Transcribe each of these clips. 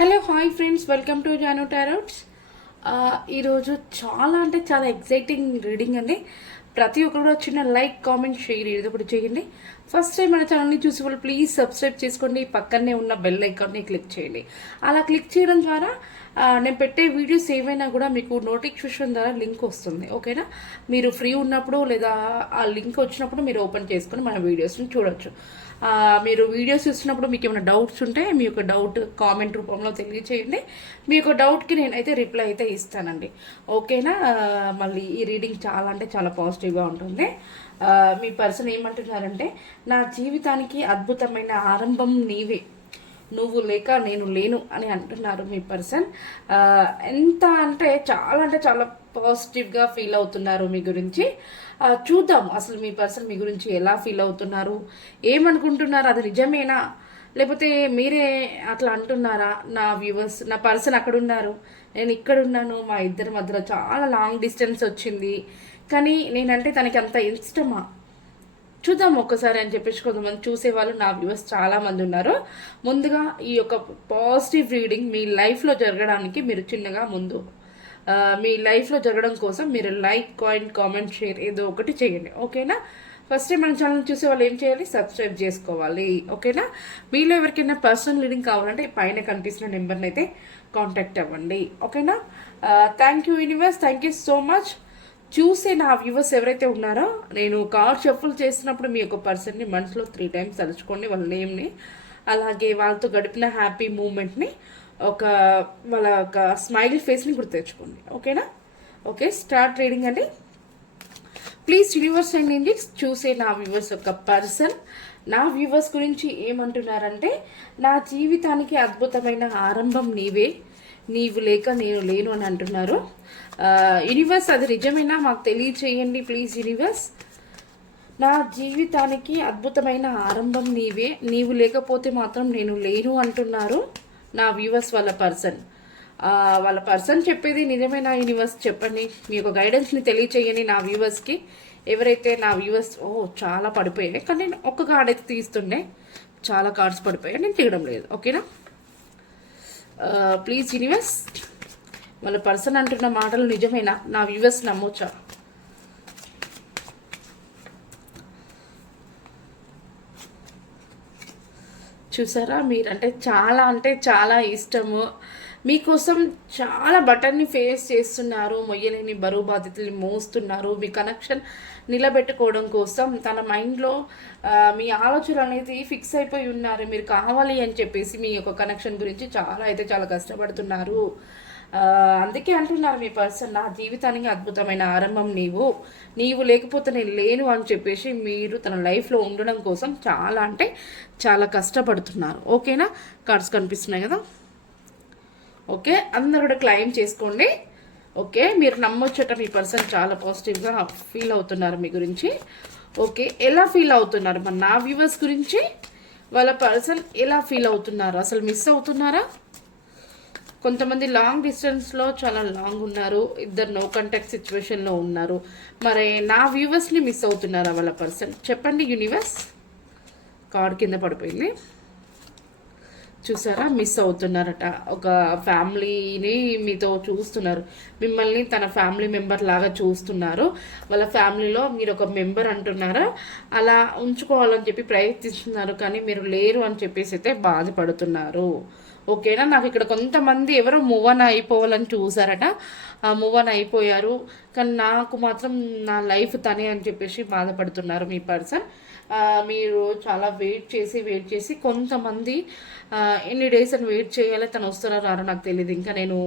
Hello hi friends, welcome to Janu tarots. ఈరోజు చాలా అంటే చాలా ఎగ్జైటింగ్ రీడింగ్ అండి. ప్రతి ఒక్కరు కూడా చిన్న లైక్, కామెంట్, షేర్ ఏదో ఒకటి చేయండి. ఫస్ట్ టైం మన ఛానల్ని చూసే వాళ్ళు ప్లీజ్ సబ్స్క్రైబ్ చేసుకోండి. పక్కనే ఉన్న బెల్ ఐకాన్ని క్లిక్ చేయండి. అలా క్లిక్ చేయడం ద్వారా నేను పెట్టే వీడియోస్ ఏవైనా కూడా మీకు నోటిఫికేషన్ ద్వారా లింక్ వస్తుంది. ఓకేనా, మీరు ఫ్రీ ఉన్నప్పుడు లేదా ఆ లింక్ వచ్చినప్పుడు మీరు ఓపెన్ చేసుకొని మన వీడియోస్ని చూడొచ్చు. మీరు వీడియోస్ చూస్తున్నప్పుడు మీకు ఏమైనా డౌట్స్ ఉంటే మీ యొక్క డౌట్ కామెంట్ రూపంలో తెలియచేయండి. మీ యొక్క డౌట్కి నేనైతే రిప్లై అయితే ఇస్తానండి. ఓకేనా, మళ్ళీ ఈ రీడింగ్ చాలా అంటే చాలా పాజిటివ్గా ఉంటుంది. మీ పర్సన్ ఏమంటున్నారంటే, నా జీవితానికి అద్భుతమైన ఆరంభం నీవే, నువ్వు లేక నేను లేను అని అంటున్నారు మీ పర్సన్. ఎంత అంటే చాలా పాజిటివ్గా ఫీల్ అవుతున్నారు మీ గురించి. చూద్దాం అసలు మీ పర్సన్ మీ గురించి ఎలా ఫీల్ అవుతున్నారు, ఏమనుకుంటున్నారు, అది నిజమేనా లేకపోతే మీరే అట్లా అంటున్నారా? నా వ్యూవర్స్, నా పర్సన్ అక్కడ ఉన్నారు, నేను ఇక్కడ ఉన్నాను, మా ఇద్దరి మధ్యలో చాలా లాంగ్ డిస్టెన్స్ వచ్చింది, కానీ నేనంటే తనకి అంత ఇష్టమా, చూద్దాం ఒక్కసారి అని చెప్పేసి కొంతమంది చూసేవాళ్ళు నా వ్యూవర్స్ చాలామంది ఉన్నారు. ముందుగా ఈ యొక్క పాజిటివ్ రీడింగ్ మీ లైఫ్లో జరగడానికి మీరు చిన్నగా మీ లైఫ్లో జరగడం కోసం మీరు లైక్, కామెంట్, షేర్ ఏదో ఒకటి చేయండి. ఓకేనా, ఫస్ట్ టైం మన ఛానల్ చూసే వాళ్ళు ఏం చేయాలి, సబ్స్క్రైబ్ చేసుకోవాలి. ఓకేనా, మీలో ఎవరికైనా పర్సనల్ రీడింగ్ కావాలంటే పైన కనిపిస్తున్న నెంబర్ని అయితే కాంటాక్ట్ అవ్వండి. ఓకేనా, thank you universe, thank you so much. చూసే నా వ్యూవర్స్ ఎవరైతే ఉన్నారో, నేను కార్డ్ షఫుల్ చేసినప్పుడు మీ యొక్క పర్సన్ని మనసులో 3 times తలుచుకోండి, వాళ్ళ నేమ్ని, అలాగే వాళ్ళతో గడిపిన హ్యాపీ మూమెంట్ని, వాళ్ళ ఒక స్మైల్ ఫేస్ని గుర్తు తెచ్చుకోండి. ఓకేనా, ఓకే, స్టార్ట్ రీడింగ్ అండి. ప్లీజ్ యూనివర్స్ అండ్ ఏంజెల్స్, చూసే నా వ్యూవర్స్ యొక్క పర్సన్ నా వ్యూవర్స్ గురించి ఏమంటున్నారంటే, నా జీవితానికి అద్భుతమైన ఆరంభం నీవే, నీవు లేక నేను లేను అని అంటున్నారు. యూనివర్స్, అది నిజమేనా మాకు తెలియచేయండి ప్లీజ్ యూనివర్స్. నా జీవితానికి అద్భుతమైన ఆరంభం నీవే, నీవు లేకపోతే మాత్రం నేను లేను అంటున్నారు నా వ్యూవర్స్ వాళ్ళ పర్సన్ చెప్పేది నిజమేనా? యూనివర్స్ చెప్పండి, మీ యొక్క గైడెన్స్ని తెలియచేయండి నా వ్యూవర్స్కి. ఎవరైతే నా వ్యూవర్స్ చాలా పడిపోయాయి, కానీ నేను ఒక్క కార్డ్ అయితే తీస్తుండే, చాలా కార్డ్స్ పడిపోయాయి, నేను తీయడం లేదు. ఓకేనా, ప్లీజ్ యూనివర్స్, వాళ్ళ పర్సన్ అంటున్న మాటలు నిజమేనా? నా వ్యూవర్స్ నమ్మొచ్చా? చూసారా, మీరంటే చాలా ఇష్టము, మీకోసం చాలా బటన్ని ఫేస్ చేస్తున్నారు, మొయ్యలేని బరువు బాధ్యతల్ని మోస్తున్నారు. మీ కనెక్షన్ నిలబెట్టుకోవడం కోసం తన మైండ్లో మీ ఆలోచన అనేది ఫిక్స్ అయిపోయి ఉన్నారు. మీరు కావాలి అని చెప్పేసి మీ యొక్క కనెక్షన్ గురించి చాలా కష్టపడుతున్నారు. అందుకే అంటున్నారు మీ పర్సన్, నా జీవితానికి అద్భుతమైన ఆరంభం నీవు లేకపోతే నేను లేను అని చెప్పేసి మీరు తన లైఫ్లో ఉండడం కోసం చాలా కష్టపడుతున్నారు. ఓకేనా, కార్డ్స్ కనిపిస్తున్నాయి కదా. ఓకే, అందరూ కూడా క్లైమ్ చేసుకోండి. ఓకే, మీరు నమ్మొచ్చట మీ పర్సన్ చాలా పాజిటివ్గా ఫీల్ అవుతున్నారు మీ గురించి. ఓకే, ఎలా ఫీల్ అవుతున్నారు మరి నా వ్యూవర్స్ గురించి? వాళ్ళ పర్సన్ ఎలా ఫీల్ అవుతున్నారు? అసలు మిస్ అవుతున్నారా? కొంతమంది లాంగ్ డిస్టెన్స్లో చాలా లాంగ్ ఉన్నారు, ఇద్దరు నో కాంటాక్ట్ సిచ్యువేషన్లో ఉన్నారు. మరి నా వ్యూవర్స్ని మిస్ అవుతున్నారా వాళ్ళ పర్సన్? చెప్పండి యూనివర్స్. కార్డ్ కింద పడిపోయింది, చూసారా, మిస్ అవుతున్నారట. ఒక ఫ్యామిలీని మీతో చూస్తున్నారు, మిమ్మల్ని తన ఫ్యామిలీ మెంబర్ లాగా చూస్తున్నారు. వాళ్ళ ఫ్యామిలీలో మీరు ఒక మెంబర్ అంటున్నారా, అలా ఉంచుకోవాలని చెప్పి ప్రయత్నిస్తున్నారు, కానీ మీరు లేరు అని చెప్పేసి అయితే బాధపడుతున్నారు. ఓకేనా, నాకు ఇక్కడ కొంతమంది ఎవరో మూవ్ ఆన్ అయిపోవాలని చూసారట, మూవ్ ఆన్ అయిపోయారు, కానీ నాకు మాత్రం నా లైఫ్ తనే అని చెప్పేసి బాధపడుతున్నారు మీ పర్సన్. మీరు చాలా వెయిట్ చేసి కొంతమంది ఎన్ని డేస్ అని వెయిట్ చేయాలి, తను వస్తారో రారో నాకు తెలియదు, ఇంకా నేను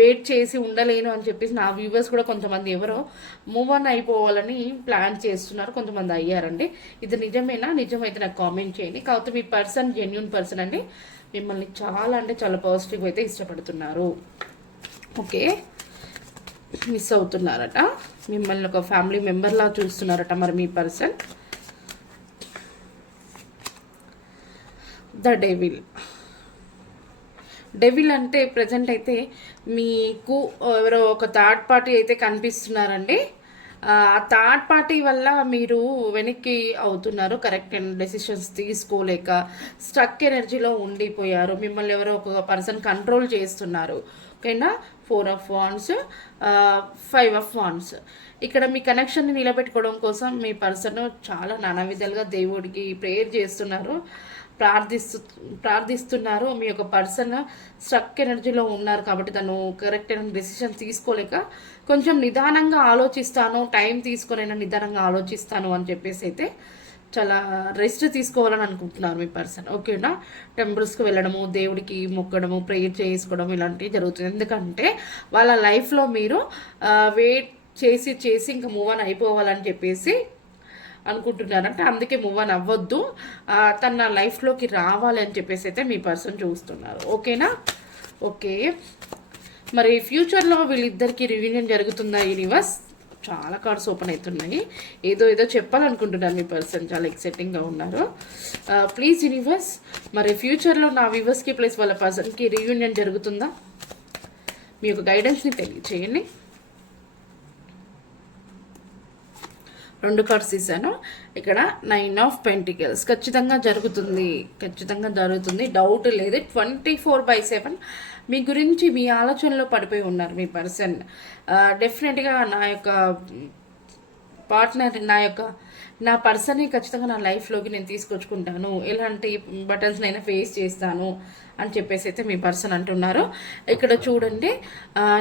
వెయిట్ చేసి ఉండలేను అని చెప్పేసి నా వ్యూవర్స్ కూడా కొంతమంది ఎవరో మూవ్ ఆన్ అయిపోవాలని ప్లాన్ చేస్తున్నారు, కొంతమంది అయ్యారండి. ఇది నిజమేనా? నిజమైతే నాకు కామెంట్ చేయండి. కాకపోతే మీ పర్సన్ జెన్యూన్ పర్సన్ అండి, మిమ్మల్ని చాలా పాజిటివ్ అయితే ఇష్టపడుతున్నారు. ఓకే, మిస్ అవుతున్నారట, మిమ్మల్ని ఒక ఫ్యామిలీ మెంబర్లా చూస్తున్నారట మరి మీ పర్సన్. ద డెవిల్ అంటే ప్రజెంట్ అయితే మీకు ఎవరో ఒక థర్డ్ పార్టీ అయితే కనిపిస్తున్నారండి. థర్డ్ పార్టీ వల్ల మీరు వెనక్కి అవుతున్నారు, కరెక్ట్ డెసిషన్స్ తీసుకోలేక స్ట్రక్ ఎనర్జీలో ఉండిపోయారు. మిమ్మల్ని ఎవరో ఒక పర్సన్ కంట్రోల్ చేస్తున్నారు. ఓకేనా, 4 ఆఫ్ వాండ్స్, 5 ఆఫ్ వాండ్స్. ఇక్కడ మీ కనెక్షన్ని నిలబెట్టుకోవడం కోసం మీ పర్సన్ చాలా నానా విధాలుగా దేవుడికి ప్రేయర్ చేస్తున్నారు, ప్రార్థిస్తున్నారు. మీ యొక్క పర్సన్ స్ట్రక్ ఎనర్జీలో ఉన్నారు కాబట్టి తను కరెక్ట్ అయిన డెసిషన్ తీసుకోలేక కొంచెం నిదానంగా ఆలోచిస్తాను, టైం తీసుకొనైనా నిదానంగా ఆలోచిస్తాను అని చెప్పేసి అయితే చాలా రెస్ట్ తీసుకోవాలని అనుకుంటున్నారు మీ పర్సన్. ఓకేనా, టెంపుల్స్కి వెళ్ళడము, దేవుడికి మొక్కడము, ప్రేయర్ చేసుకోవడం ఇలాంటివి జరుగుతుంది. ఎందుకంటే వాళ్ళ లైఫ్లో మీరు వెయిట్ చేసి ఇంకా మూవ్ ఆన్ అయిపోవాలని చెప్పేసి అనుకుంటున్నారంట. అందుకే మూవ్ ఆన్ అవ్వద్దు, తన లైఫ్లోకి రావాలి అని చెప్పేసి అయితే మీ పర్సన్ చూస్తున్నారు. ఓకేనా, ఓకే. మరి ఫ్యూచర్లో వీళ్ళిద్దరికి రియూనియన్ జరుగుతుందా? యూనివర్స్ చాలా కార్డ్స్ ఓపెన్ అవుతున్నాయి. ఏదో చెప్పాలనుకుంటున్నారు మీ పర్సన్, చాలా ఎక్సైటింగ్గా ఉన్నారు. ప్లీజ్ యూనివర్స్, మరి ఫ్యూచర్లో నా వ్యూవర్స్కి ప్లస్ వాళ్ళ పర్సన్కి రియూనియన్ జరుగుతుందా? మీ యొక్క గైడెన్స్ని తెలియచేయండి. 2 కార్డ్స్ తీసాను. ఇక్కడ 9 ఆఫ్ పెంటికల్స్. ఖచ్చితంగా జరుగుతుంది, డౌట్ లేదు. 24/7 మీ గురించి మీ ఆలోచనలో పడిపోయి ఉన్నారు మీ పర్సన్. డెఫినెట్గా నా యొక్క పార్ట్నర్, నా పర్సన్ని ఖచ్చితంగా నా లైఫ్లోకి నేను తీసుకొచ్చుకుంటాను, ఎలాంటి బటన్స్ అయినా ఫేస్ చేస్తాను అని చెప్పేసి అయితే మీ పర్సన్ అంటున్నారు. ఇక్కడ చూడండి,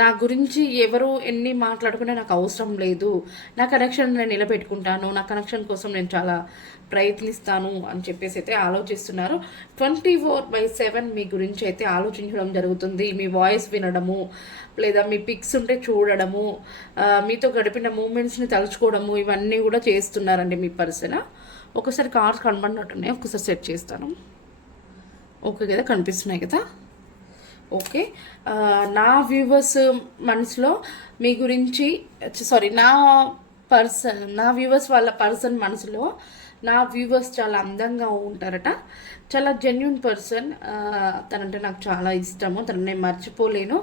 నా గురించి ఎవరు ఎన్ని మాట్లాడుకునే నాకు అవసరం లేదు, నా కనెక్షన్ నేను నిలబెట్టుకుంటాను, నా కనెక్షన్ కోసం నేను చాలా ప్రయత్నిస్తాను అని చెప్పేసి అయితే ఆలోచిస్తున్నారు. 24/7 మీ గురించి అయితే ఆలోచించడం జరుగుతుంది. మీ వాయిస్ వినడము, లేదా మీ పిక్స్ ఉంటే చూడడము, మీతో గడిపిన మూమెంట్స్ని తలుచుకోవడము, ఇవన్నీ కూడా చేస్తున్నారండి మీ పర్సన్. ఒకసారి కార్డ్స్ కనబడినట్టున్నాయి, ఒకసారి సెట్ చేస్తాను. ఓకే కదా, కనిపిస్తున్నాయి కదా. ఓకే, నా వ్యూవర్స్ మనసులో మీ గురించి నా వ్యూవర్స్ వాళ్ళ పర్సన్ మనసులో నా వ్యూవర్స్ చాలా అందంగా ఉంటారట, చాలా జెన్యున్ పర్సన్. తనంటే నాకు చాలా ఇష్టము, తనని నేను మర్చిపోలేను.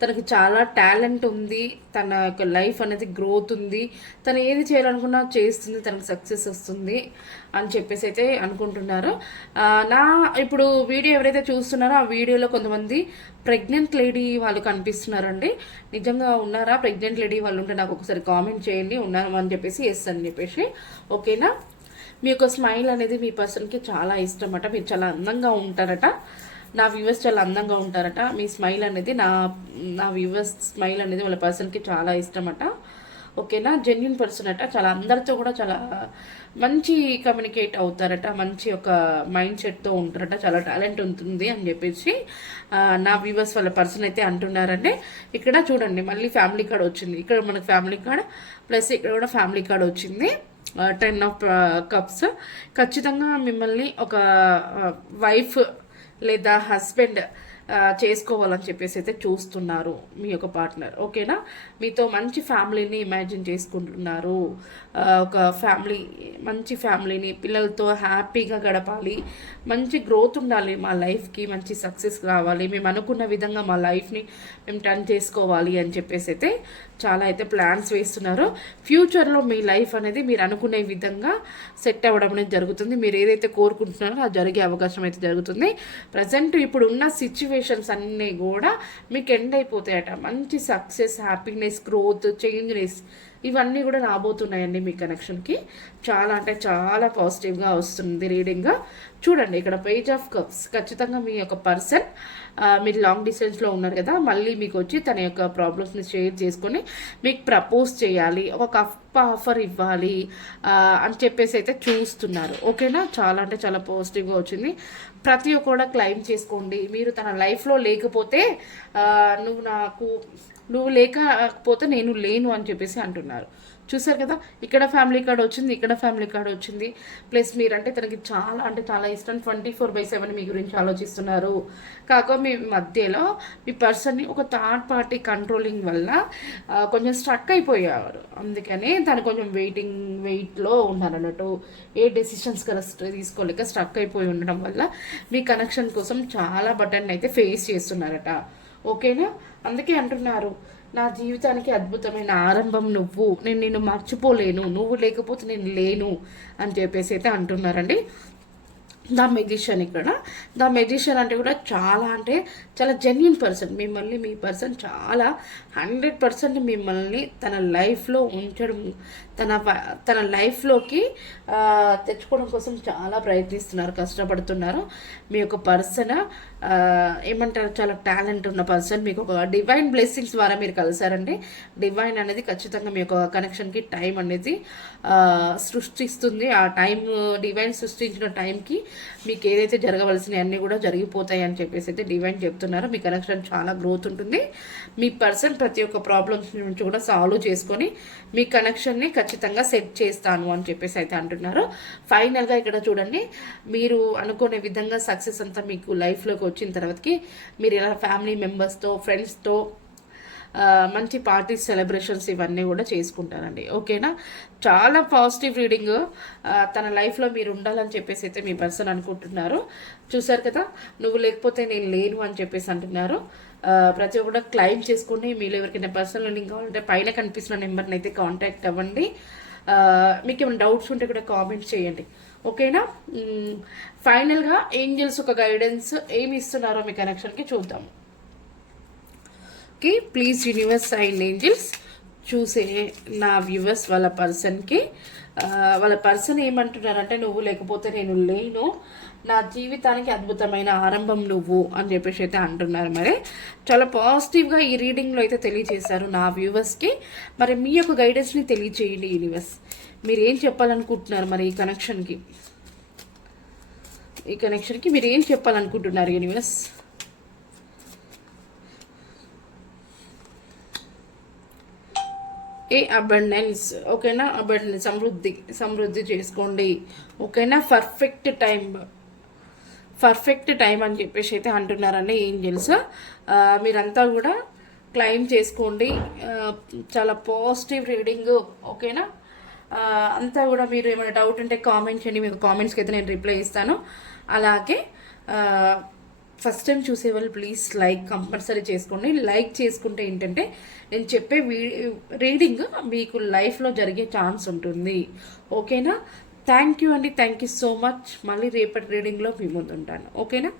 తనకి చాలా టాలెంట్ ఉంది, తన యొక్క లైఫ్ అనేది గ్రోత్ ఉంది, తను ఏది చేయాలనుకున్నా చేస్తుంది, తనకు సక్సెస్ వస్తుంది అని చెప్పేసి అయితే అనుకుంటున్నారు. ఇప్పుడు వీడియో ఎవరైతే చూస్తున్నారో ఆ వీడియోలో కొంతమంది ప్రెగ్నెంట్ లేడీ వాళ్ళు కనిపిస్తున్నారండి. నిజంగా ఉన్నారా ప్రెగ్నెంట్ లేడీ వాళ్ళు? ఉంటే నాకు ఒకసారి కామెంట్ చేయండి, ఉన్నాను అని చెప్పేసి ఎస్ అని చెప్పేసి. ఓకేనా, మీ యొక్క స్మైల్ అనేది మీ పర్సన్కి చాలా ఇష్టం అట, మీరు చాలా అందంగా ఉంటారట, నా వ్యూవర్స్ చాలా అందంగా ఉంటారట. మీ స్మైల్ అనేది నా వ్యూవర్స్ స్మైల్ అనేది వాళ్ళ పర్సన్కి చాలా ఇష్టం అట. ఓకేనా, జెన్యున్ పర్సన్ అట, చాలా అందరితో కూడా చాలా మంచి కమ్యూనికేట్ అవుతారట, మంచి ఒక మైండ్ సెట్తో ఉంటారట, చాలా టాలెంట్ ఉంటుంది అని చెప్పేసి నా వ్యూవర్స్ వాళ్ళ పర్సన్ అయితే అంటున్నారండి. ఇక్కడ చూడండి, మళ్ళీ ఫ్యామిలీ కార్డ్ వచ్చింది. ఇక్కడ మనకు ఫ్యామిలీ కార్డ్ ప్లస్ ఇక్కడ కూడా ఫ్యామిలీ కార్డ్ వచ్చింది. 10 ఆఫ్ కప్స్. ఖచ్చితంగా మిమ్మల్ని ఒక వైఫ్ లేదా హస్బెండ్ చేసుకోవాలని చెప్పేసి అయితే చూస్తున్నారు మీ యొక్క పార్ట్నర్. ఓకేనా, మీతో మంచి ఫ్యామిలీని ఇమాజిన్ చేసుకుంటున్నారు. ఒక మంచి ఫ్యామిలీని, పిల్లలతో హ్యాపీగా గడపాలి, మంచి గ్రోత్ ఉండాలి, మా లైఫ్కి మంచి సక్సెస్ రావాలి, మేము అనుకున్న విధంగా మా లైఫ్ని మేము టర్న్ చేసుకోవాలి అని చెప్పేసి అయితే చాలా అయితే ప్లాన్స్ వేస్తున్నారు. ఫ్యూచర్లో మీ లైఫ్ అనేది మీరు అనుకునే విధంగా సెట్ అవ్వడం అనేది జరుగుతుంది. మీరు ఏదైతే కోరుకుంటున్నారో అది జరిగే అవకాశం అయితే జరుగుతుంది. ప్రజెంట్ ఇప్పుడు ఉన్న సిచ్యువేషన్స్ అన్నీ కూడా మీకు ఎండ్ అయిపోతాయట. మంచి సక్సెస్, హ్యాపీనెస్, గ్రోత్, చేంజ్నెస్ ఇవన్నీ కూడా రాబోతున్నాయండి మీ కనెక్షన్కి. చాలా అంటే చాలా పాజిటివ్గా వస్తుంది రీడింగ్. చూడండి, ఇక్కడ పేజ్ ఆఫ్ కప్స్. ఖచ్చితంగా మీ యొక్క పర్సన్, మీరు లాంగ్ డిస్టెన్స్లో ఉన్నారు కదా, మళ్ళీ మీకు వచ్చి తన యొక్క ప్రాబ్లమ్స్ని షేర్ చేసుకొని మీకు ప్రపోజ్ చేయాలి, ఒక కప్ ఆఫర్ ఇవ్వాలి అని చెప్పేసి అయితే చూస్తున్నారు. ఓకేనా, చాలా అంటే చాలా పాజిటివ్గా వచ్చింది. ప్రతి ఒక్క కూడా క్లైమ్ చేసుకోండి. మీరు తన లైఫ్లో లేకపోతే నువ్వు లేకపోతే నేను లేను అని చెప్పేసి అంటున్నారు. చూసారు కదా, ఇక్కడ ఫ్యామిలీ కార్డ్ వచ్చింది, ఇక్కడ ఫ్యామిలీ కార్డ్ వచ్చింది. ప్లస్ మీరంటే తనకి చాలా అంటే చాలా ఇష్టం. 24/7 మీ గురించి ఆలోచిస్తున్నారు. కాక మీ మధ్యలో మీ పర్సన్ని ఒక థర్డ్ పార్టీ కంట్రోలింగ్ వల్ల కొంచెం స్ట్రక్ అయిపోయారు. అందుకనే తను కొంచెం వెయిట్లో ఉన్నారు అన్నట్టు. ఏ డెసిషన్స్ కదా తీసుకోలేక స్ట్రక్ అయిపోయి ఉండడం వల్ల మీ కనెక్షన్ కోసం చాలా బటన్ అయితే ఫేస్ చేస్తున్నారట. ఓకేనా, అందుకే అంటున్నారు నా జీవితానికి అద్భుతమైన ఆరంభం నువ్వు, నేను నిన్ను మర్చిపోలేను, నువ్వు లేకపోతే నేను లేను అని చెప్పేసి అయితే అంటున్నారండి ద మెజిషియన్. ఇక్కడ ద మెజిషియన్ అంటే కూడా అంటే చాలా జెన్యున్ పర్సన్. మిమ్మల్ని మీ పర్సన్ చాలా 100% మిమ్మల్ని తన లైఫ్లో ఉంచడం, తన లైఫ్లోకి తెచ్చుకోవడం కోసం చాలా ప్రయత్నిస్తున్నారు, కష్టపడుతున్నారు. మీ యొక్క పర్సన్ ఏమంటారు, చాలా టాలెంట్ ఉన్న పర్సన్. మీకు ఒక డివైన్ బ్లెస్సింగ్స్ ద్వారా మీరు కలిసారండి. డివైన్ అనేది ఖచ్చితంగా మీ యొక్క కనెక్షన్కి టైం అనేది సృష్టిస్తుంది. ఆ టైం, డివైన్ సృష్టించిన టైంకి మీకు ఏదైతే జరగవలసినవి అన్నీ కూడా జరిగిపోతాయి అని చెప్పేసి అయితే డివైన్ చెప్తున్నారు. మీ కనెక్షన్ చాలా గ్రోత్ ఉంటుంది. మీ పర్సన్ ప్రతి ఒక్క ప్రాబ్లమ్స్ నుంచి కూడా సాల్వ్ చేసుకొని మీ కనెక్షన్ని ఖచ్చితంగా సెట్ చేస్తాను అని చెప్పేసి అయితే అంటున్నారు. ఫైనల్గా ఇక్కడ చూడండి, మీరు అనుకునే విధంగా సక్సెస్ అంతా మీకు లైఫ్లోకి వచ్చిన తర్వాతకి మీరు ఇలా ఫ్యామిలీ మెంబర్స్తో, ఫ్రెండ్స్తో మంచి పార్టీస్, సెలబ్రేషన్స్ ఇవన్నీ కూడా చేసుకుంటారండి. ఓకేనా, చాలా పాజిటివ్ రీడింగ్. తన లైఫ్లో మీరు ఉండాలని చెప్పేసి అయితే మీ పర్సన్ అనుకుంటున్నారు. చూసారు కదా, నువ్వు లేకపోతే నేను లేను అని చెప్పేసి అంటున్నారు. ప్రతి ఒక్కరు క్లైమ్ చేసుకోండి. మీరు ఎవరికైనా పర్సనల్ లింక్ కావాలంటే పైన కనిపిస్తున్న నెంబర్ని అయితే కాంటాక్ట్ అవ్వండి. మీకు ఏమైనా డౌట్స్ ఉంటే కూడా కామెంట్ చేయండి. ఓకేనా, ఫైనల్గా ఏంజల్స్ ఒక గైడెన్స్ ఏమి ఇస్తున్నారో మీ కనెక్షన్కి చూద్దాం. Okay, please universe and angels చూసే నా వ్యూవర్స్ వాళ్ళ పర్సన్ ఏమంటున్నారంటే, నువ్వు లేకపోతే నేను లేను, నా జీవితానికి అద్భుతమైన ఆరంభం నువ్వు అని చెప్పేసి అయితే అంటున్నారు. మరి చాలా పాజిటివ్గా ఈ రీడింగ్లో అయితే తెలియజేశారు నా వ్యూవర్స్కి. మరి మీ యొక్క గైడెన్స్ని తెలియజేయండి యూనివర్స్. మీరు ఏం చెప్పాలనుకుంటున్నారు మరి ఈ కనెక్షన్కి మీరు ఏం చెప్పాలనుకుంటున్నారు యూనివర్స్? అబండెన్స్. ఓకేనా, అబండెన్స్, సమృద్ధి చేసుకోండి. ఓకేనా, పర్ఫెక్ట్ టైం అని చెప్పేసి అయితే అంటున్నారండి ఏంజల్స్. మీరంతా కూడా క్లైమ్ చేసుకోండి. చాలా పాజిటివ్ రీడింగ్. ఓకేనా, అంతా కూడా మీరు ఏమైనా డౌట్ ఉంటే కామెంట్ చేయండి. మీకు కామెంట్స్కి అయితే నేను రిప్లై ఇస్తాను. అలాగే ఫస్ట్ టైం చూసేవాళ్ళు ప్లీజ్ లైక్ కంపల్సరీ చేసుకోండి. లైక్ చేసుకుంటే ఏంటంటే నేను చెప్పే రీడింగ్ మీకు లైఫ్లో జరిగే ఛాన్స్ ఉంటుంది. ఓకేనా, థ్యాంక్ యూ అండి, థ్యాంక్ యూ సో మచ్. మళ్ళీ రేపటి రీడింగ్లో మీ ముందు ఉంటాను. ఓకేనా.